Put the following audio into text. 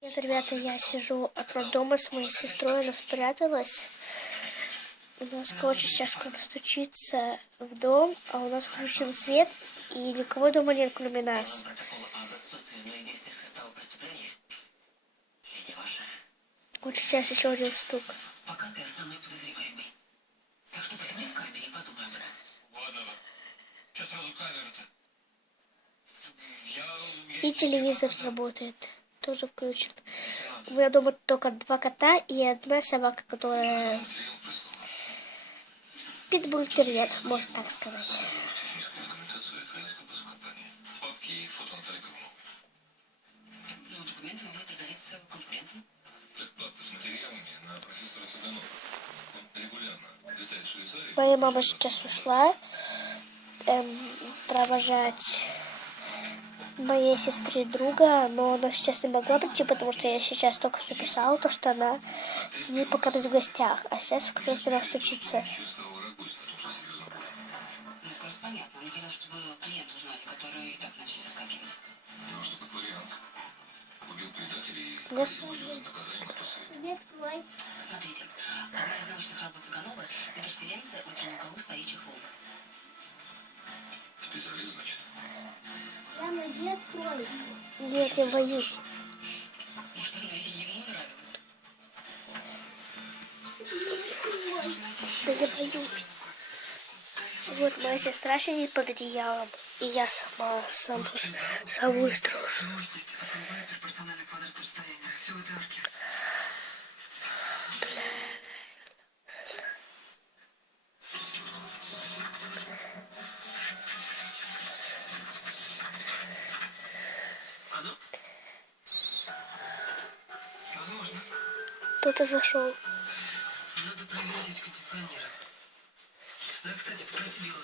Нет, ребята, я сижу одна дома с моей сестрой, она спряталась. У нас, короче, сейчас кто-то стучится в дом, а у нас включен свет, и никого дома нет, кроме нас. Вот сейчас еще один стук. Пока ты основной подозреваемый. Так что посиди в камере и подумай об этом. Ладно, сейчас сразу камеру-то. И телевизор работает. Тоже включен. У меня дома только 2 кота и одна собака, которая... Питбуль-терьер, можно так сказать. Папки и фото Натальи Круглов. Ну, документы могли пригодиться конкурентам. Так, пап, посмотри явами на профессора Саганова. Он регулярно летает в Швейцарию. Моя мама сейчас ушла провожать моей сестры друга, но она сейчас не могла прийти, потому что я сейчас только что писала, то, что она сидит пока в гостях, а сейчас кто-то к нам стучится. Ну, это как раз понятно. Мне хотелось, чтобы клиенты узнали, которые и так начали соскакивать. Ну, что как вариант. Убил предателей и Господи. будет наказание на посылке. Нет, твой. Смотрите, одна из научных работ Цыганова – интерференция ультразвуковых стоячих волн. Специалист, значит. Прямо где открой? Нет, я боюсь. Может, она и ему нравилась? Да я боюсь. Вот моя сестра сидит под одеялом, и я самую страшную. Мощность основная пропорциональна квадрату расстояния. Все это арки. Оно? Возможно. Кто-то зашел. Надо проверить эти кондиционеры. Да, кстати, попроси Билла,